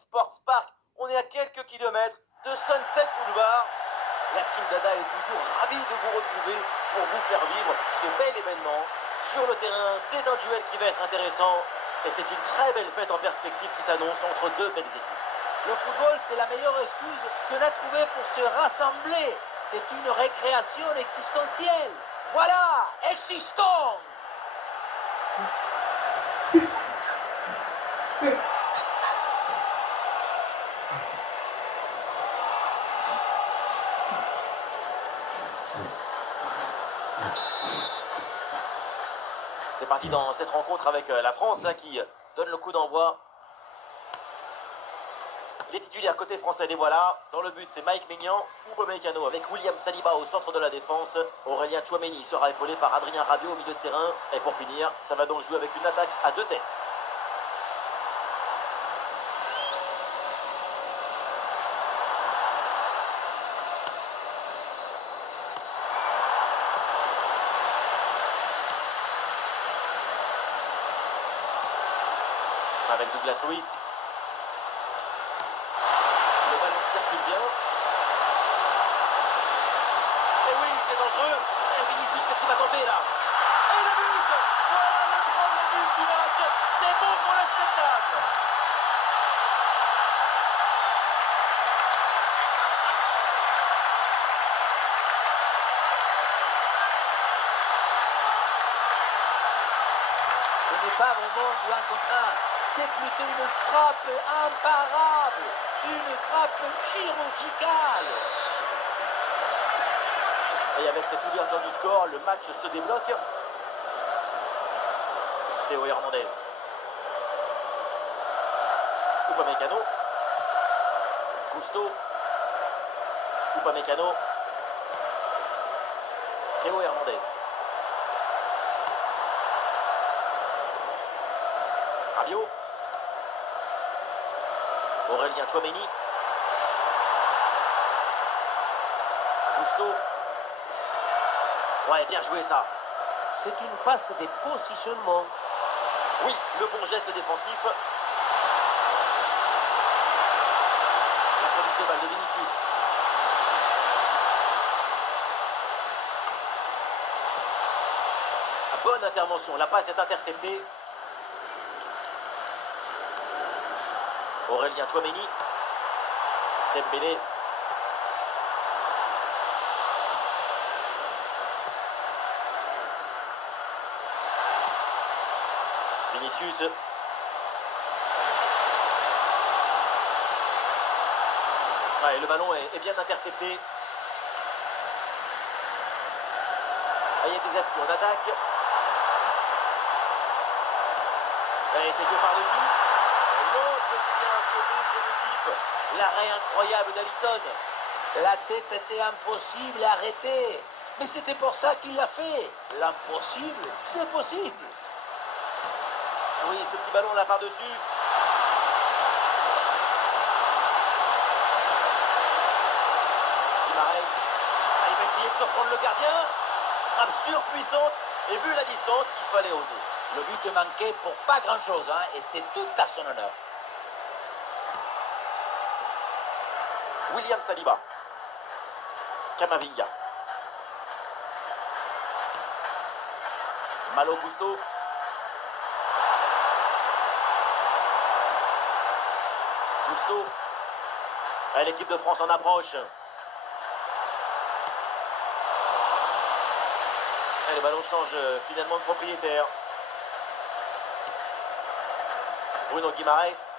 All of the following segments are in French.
Sports Park. On est à quelques kilomètres de Sunset Boulevard. La team Dada est toujours ravie de vous retrouver pour vous faire vivre ce bel événement. Sur le terrain, c'est un duel qui va être intéressant et c'est une très belle fête en perspective qui s'annonce entre deux belles équipes. Le football, c'est la meilleure excuse qu'on a trouvée pour se rassembler. C'est une récréation existentielle. Voilà, existons! C'est parti dans cette rencontre avec la France là, qui donne le coup d'envoi. Les titulaires côté français, les voilà. Dans le but, c'est Mike Maignan, Upamecano avec William Saliba au centre de la défense. Aurélien Tchouaméni sera épaulé par Adrien Rabiot au milieu de terrain. Et pour finir, ça va donc jouer avec une attaque à deux têtes. Avec Douglas Luiz. Le ballon circule bien. Et oui, c'est dangereux. Et Vinicius, qu'est-ce qu'il va tenter là? Et le but! Voilà le premier but du match. C'est bon pour le spectacle. Ce n'est pas vraiment du 1 contre 1. C'est plutôt une frappe imparable, une frappe chirurgicale. Et avec cette ouverture du score, le match se débloque. Théo Hernandez. Upamecano. Gusto. Upamecano. Théo Hernandez. Rabiot. Aurélien Tchouaméni. Gusto. Ouais, bien joué ça. C'est une passe de positionnement. Oui, le bon geste défensif. La conduite de balle de Vinicius. Bonne intervention, la passe est interceptée. Aurélien Tchouaméni. Dembélé. Vinicius. Ouais, le ballon est bien intercepté. Il y a des appuis en attaque. Et c'est joué par-dessus. L'autre, c'est bien sauvé son équipe. L'arrêt incroyable d'Alisson. La tête était impossible à arrêter. Mais c'était pour ça qu'il l'a fait. L'impossible, c'est possible. Oui, ce petit ballon là par-dessus. Guimarães. Il va essayer de surprendre le gardien. Frappe surpuissante. Et vu la distance, il fallait oser. Le but manquait pour pas grand-chose, hein, et c'est tout à son honneur. William Saliba. Camavinga. Malo Gusto. Gusto. L'équipe de France en approche. Et le ballon change finalement de propriétaire. Bruno Guimarães.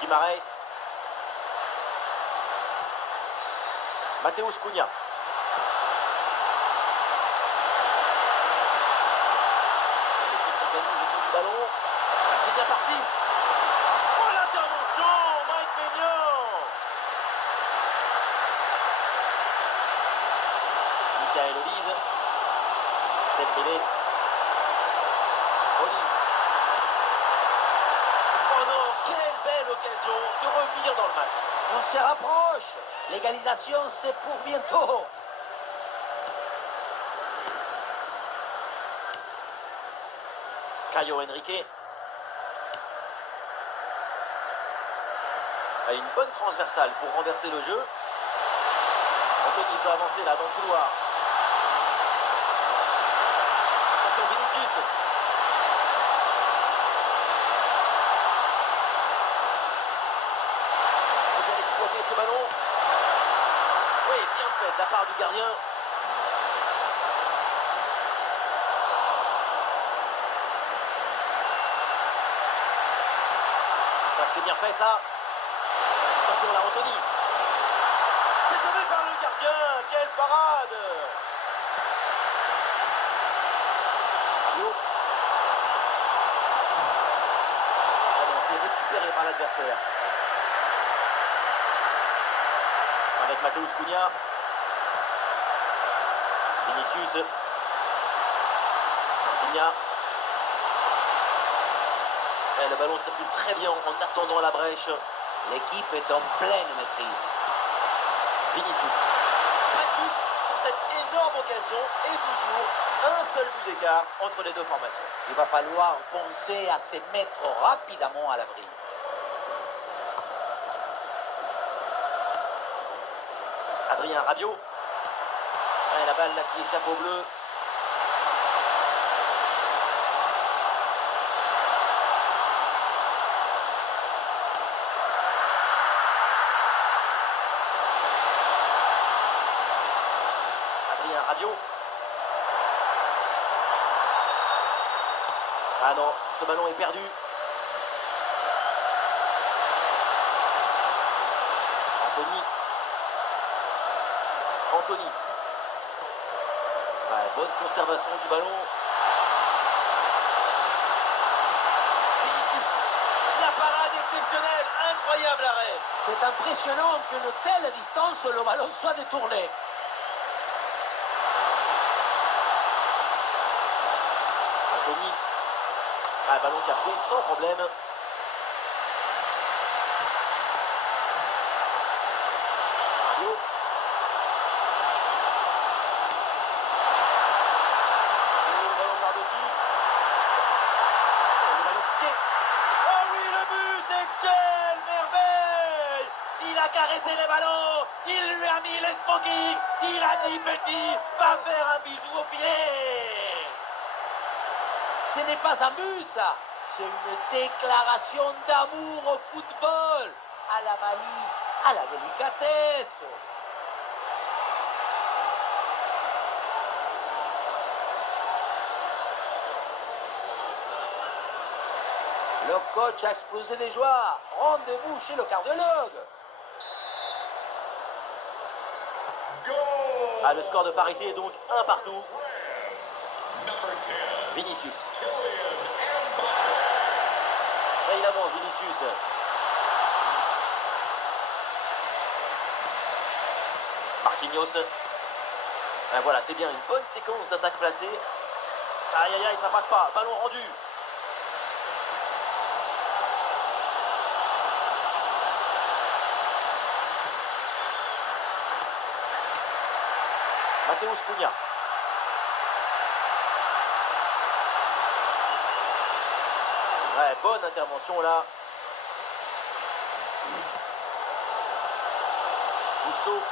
Guimarães. Matheus Cunha. L'équipe s'organise autour du ballon. C'est bien parti. Oh, l'intervention, Mike Maignan. Michael Olise. Dembélé. Olise. Oh non, quelle belle occasion de revenir dans le match. On se rapproche. L'égalisation, c'est pour bientôt. Caio Henrique. à une bonne transversale pour renverser le jeu. Anthony peut avancer là dans le couloir. Attention Vinicius. Il faut bien exploiter ce ballon. Oui, bien fait de la part du gardien. C'est bien fait ça. Attention là, Anthony. C'est sauvé par le gardien. Quelle parade. Rabiot. Ah non, c'est récupéré par l'adversaire. Avec Matheus Cunha. Vinicius. Rafinha. Et le ballon circule très bien en attendant la brèche. L'équipe est en pleine maîtrise. Vinicius. Pas de but sur cette énorme occasion et toujours un seul but d'écart entre les deux formations. Il va falloir penser à se mettre rapidement à l'abri. Adrien Rabiot. Et la balle là qui échappe au bleu. Rabiot. Ah non, ce ballon est perdu. Anthony. Ouais, bonne conservation du ballon. Vinicius. La parade exceptionnelle. Incroyable arrêt. C'est impressionnant qu'une telle distance, le ballon soit détourné. Anthony. Ah, ballon capté sans problème. Rabiot. Et le ballon par-dessus. Et le ballon piqué. Oh oui, le but. Et quelle merveille. Il a caressé les ballons. Il lui a mis les smoking. Il a dit petit, va faire un bisou au filet. Ce n'est pas un but, ça. C'est une déclaration d'amour au football, à la malice, à la délicatesse. Le coach a explosé des joies. Rendez-vous chez le cardiologue. Ah, le score de parité est donc 1 partout. Vinicius. Ça, il avance, Vinicius. Marquinhos. Ah, voilà, c'est bien, une bonne séquence d'attaque placée. Aïe, aïe, aïe, ça passe pas. Ballon rendu. Matheus Cunha. Ouais, bonne intervention là. Gusto.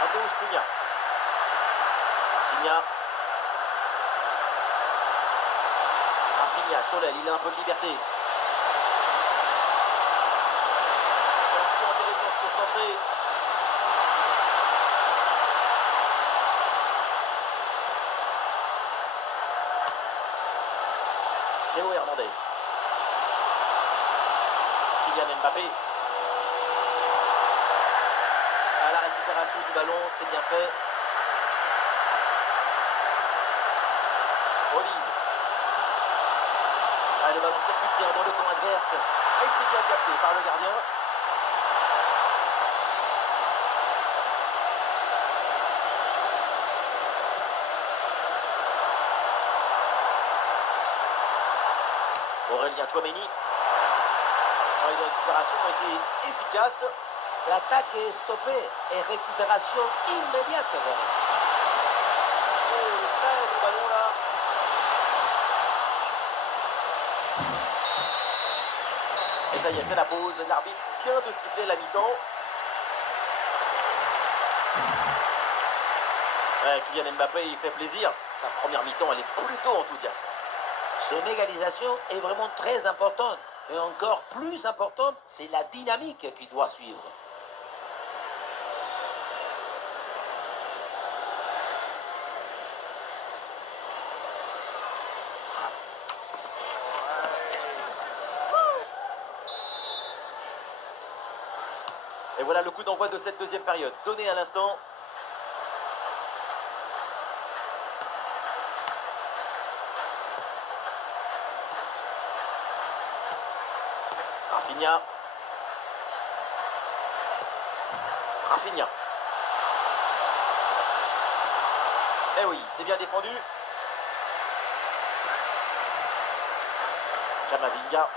Matheus Cunha. Rafinha sur l'aile, il a un peu de liberté. Action intéressante pour centrer. Théo Hernandez. Kylian Mbappé. À la récupération du ballon, c'est bien fait. Olise. Ah, le ballon circule bien dans le camp adverse. Et c'est bien capté par le gardien. Aurélien Tchouaméni. Les récupérations ont été efficaces. L'attaque est stoppée et récupération immédiate. Oh, le très bon ballon là. ça y est, c'est la pause. L'arbitre vient de siffler la mi-temps. Ouais, Kylian Mbappé, il fait plaisir. Sa première mi-temps, elle est plutôt enthousiasmante. Son égalisation est vraiment très importante. Et encore plus importante, c'est la dynamique qui doit suivre. Et voilà le coup d'envoi de cette deuxième période. Donné à l'instant. Rafinha. Rafinha. Eh oui, c'est bien défendu. Camavinga.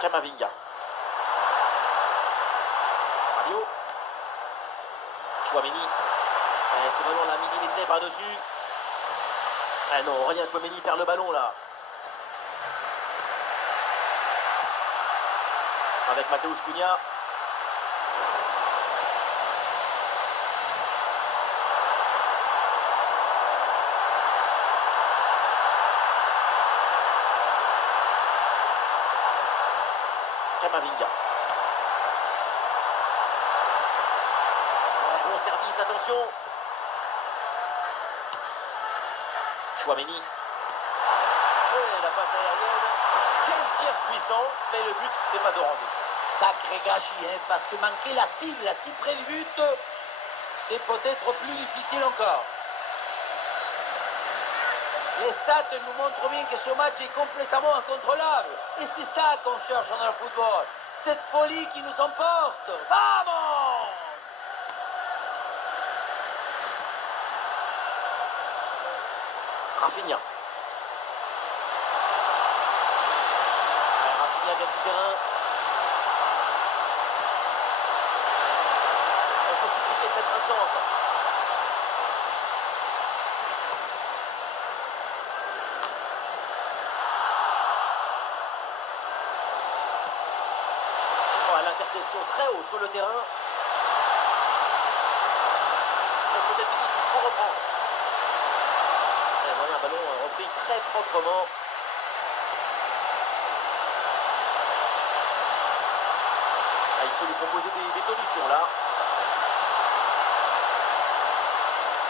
Camavinga. Rabiot. Tchouaméni. C'est vraiment la millimétrée par-dessus. Ah non, rien, Tchouaméni perd le ballon là. Avec Matheus Cunha. Camavinga. Bon service, attention. Tchouaméni. Et la passe aérienne. Quel tir puissant, mais le but n'est pas au rendez-vous. Sacré gâchis, hein, parce que manquer la cible si près du but, c'est peut-être plus difficile encore. Les stats nous montrent bien que ce match est complètement incontrôlable. Et c'est ça qu'on cherche dans le football. Cette folie qui nous emporte. Vamos! Rafinha. Rafinha vient du terrain. La possibilité de mettre un centre. Oh, l'interception très haut sur le terrain. Peut-être Vinicius pour reprendre. Et voilà un ballon repris très proprement. Ah, il faut lui proposer des solutions là.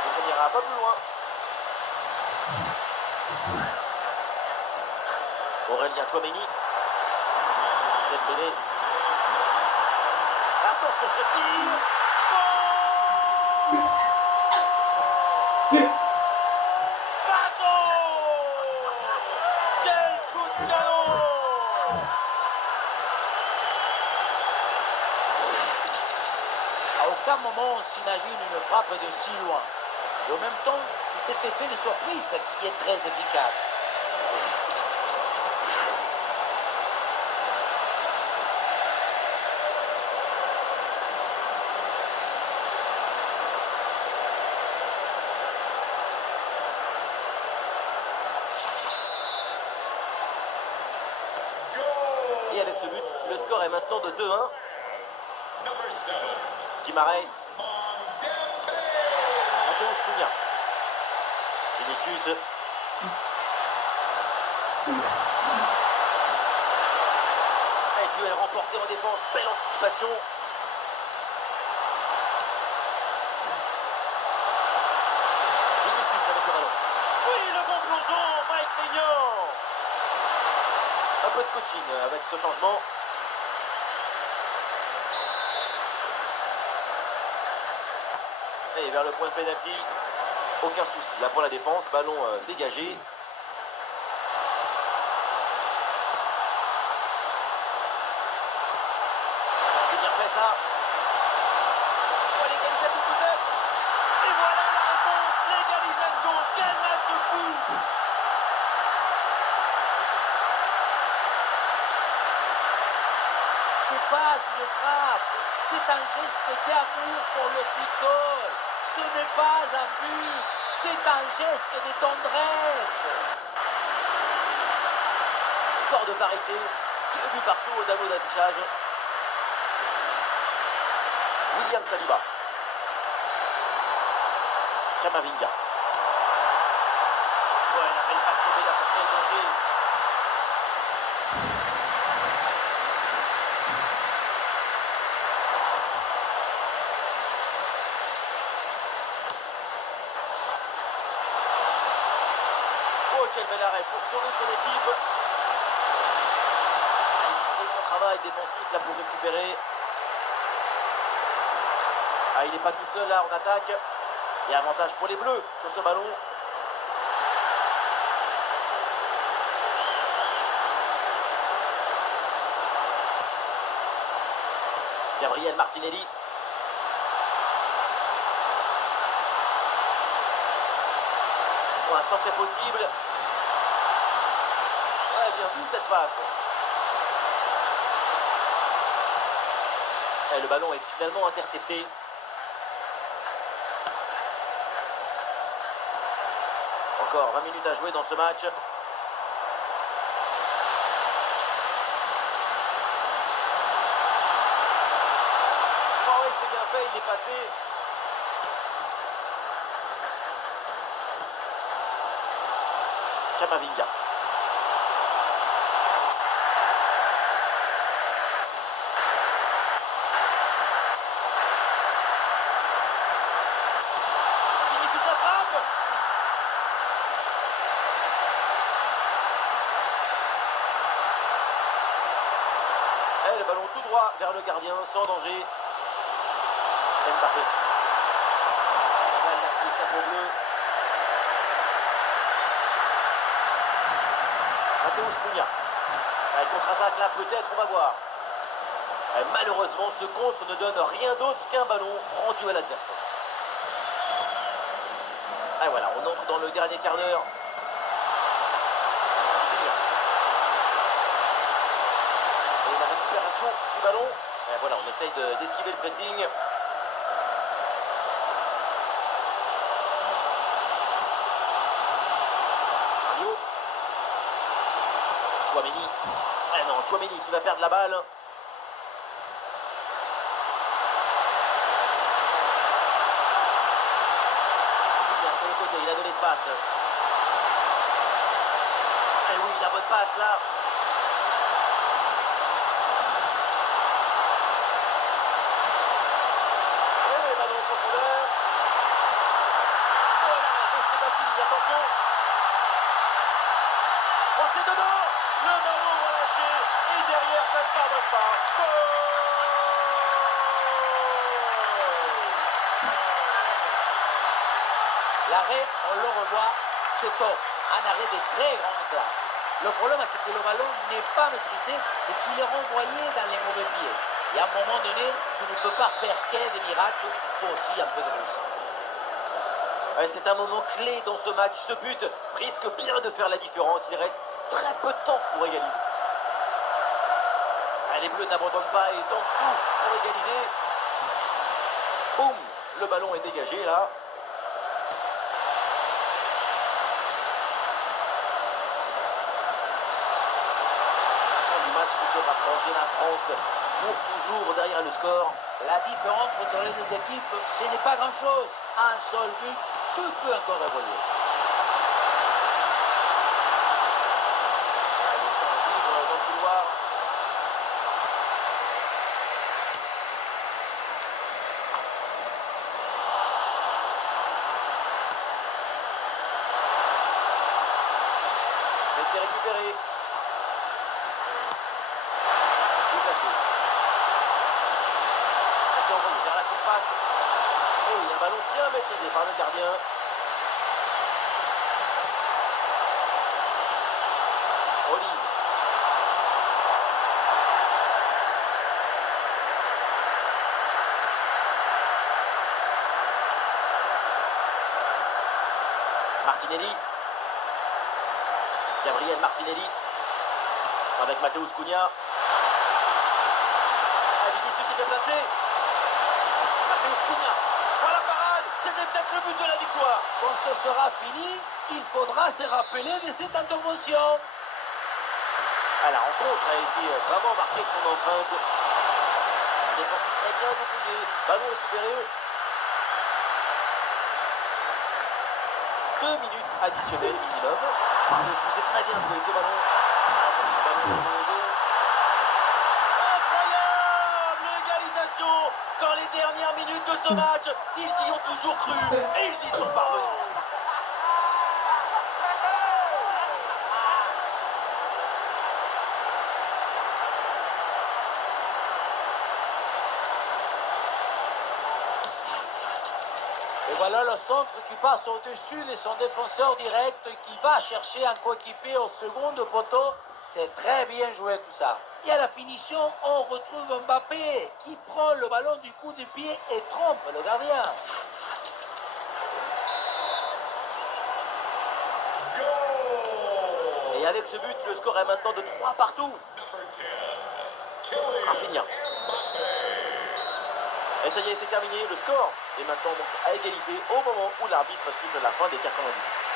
Mais ça n'ira pas plus loin. Aurélien Tchouaméni. Dembélé. Attention ce tir. Quel coup de canon! À aucun moment on s'imagine une frappe de si loin. Et en même temps, c'est cet effet de surprise qui est très efficace. Et avec ce but, le score est maintenant de 2-1. Guimarães. Matheus Cunha. Vinicius. Et duel remporté en défense. Belle anticipation. Vinicius avec le ballon. Oui, le bon plongeon, Mike Maignan. Un peu de coaching avec ce changement. Et vers le point de pénalty. Aucun souci là pour la défense. Ballon dégagé. C'est bien fait ça. Oh, l'égalisation peut-être. Et voilà la réponse. L'égalisation. Quel match fou. C'est pas une frappe, c'est un geste d'amour pour le football. Ce n'est pas un but, c'est un geste de tendresse. score de parité, 2 buts partout au tableau d'affichage. William Saliba. Camavinga. Ouais, la belle passe levée là pour créer le danger. Oh, quel bel arrêt pour sauver son équipe. Excellent travail défensif là pour récupérer. Ah, il n'est pas tout seul là en attaque. Et avantage pour les Bleus sur ce ballon. Gabriel Martinelli. Pour un centre est possible. Ouais, bien vu cette passe. Et le ballon est finalement intercepté. Encore 20 minutes à jouer dans ce match. Oh oui, c'est bien fait, il est passé. Camavinga. Vinicius la frappe. Et le ballon tout droit vers le gardien, sans danger. Mbappé. La balle là, le chapeau bleu. Matheus Cunha. Elle contre-attaque là, peut-être, on va voir. Et malheureusement, ce contre ne donne rien d'autre qu'un ballon rendu à l'adversaire. Et voilà, on entre dans le dernier quart d'heure. Et la récupération du ballon. Et voilà, on essaye d'esquiver le pressing. Mario. Tchouaméni. Eh non, Tchouaméni qui va perdre la balle. Sur le côté, il a de l'espace. Et oui, la bonne passe là. Et le ballon en profondeur. Oh là, c'est pas fini, attention. Oh, c'est dedans. Le ballon relâché. Et derrière, ça ne pardonne pas. Goal. L'arrêt, on le revoit, c'est top. Un arrêt de très grande classe. Le problème, c'est que le ballon n'est pas maîtrisé et qu'il est renvoyé dans les mauvais pieds. Et à un moment donné, tu ne peux pas faire que des miracles, il faut aussi un peu de réussite. Ouais, c'est un moment clé dans ce match. Ce but risque bien de faire la différence. Il reste très peu de temps pour égaliser. Ah, les Bleus n'abandonnent pas et tentent tout pour égaliser. Boum, le ballon est dégagé là. Match qui se rapproche et la France court toujours derrière le score. La différence entre les deux équipes, ce n'est pas grand-chose. Un seul but, tout peut encore évoluer. Le champ libre dans le couloir. Mais c'est récupéré. C'est envoyé vers la surface. Oh, il y a un ballon bien maîtrisé par le gardien. Olise. Martinelli. Gabriel Martinelli. Avec Matheus Cunha. Ah, Vinicius est déplacé. Matheus Cunha. Oh, la parade. C'était peut-être le but de la victoire. Quand ce sera fini, il faudra se rappeler de cette intervention. Ah, la rencontre a été vraiment marquée de son empreinte. La défense est très bien débrouillée. Ballon récupéré. 2 minutes additionnelles minimum. C'est très bien joué ce ballon. Incroyable égalisation dans les dernières minutes de ce match. Ils y ont toujours cru et ils y sont parvenus. Et voilà le centre qui passe au-dessus de son défenseur direct et qui va chercher un coéquipier au second poteau. C'est très bien joué tout ça. Et à la finition, on retrouve Mbappé qui prend le ballon du coup de pied et trompe le gardien. Et avec ce but, le score est maintenant de 3 partout. Rafinha. Et ça y est, c'est terminé. Le score est maintenant donc à égalité au moment où l'arbitre siffle la fin des 90 minutes.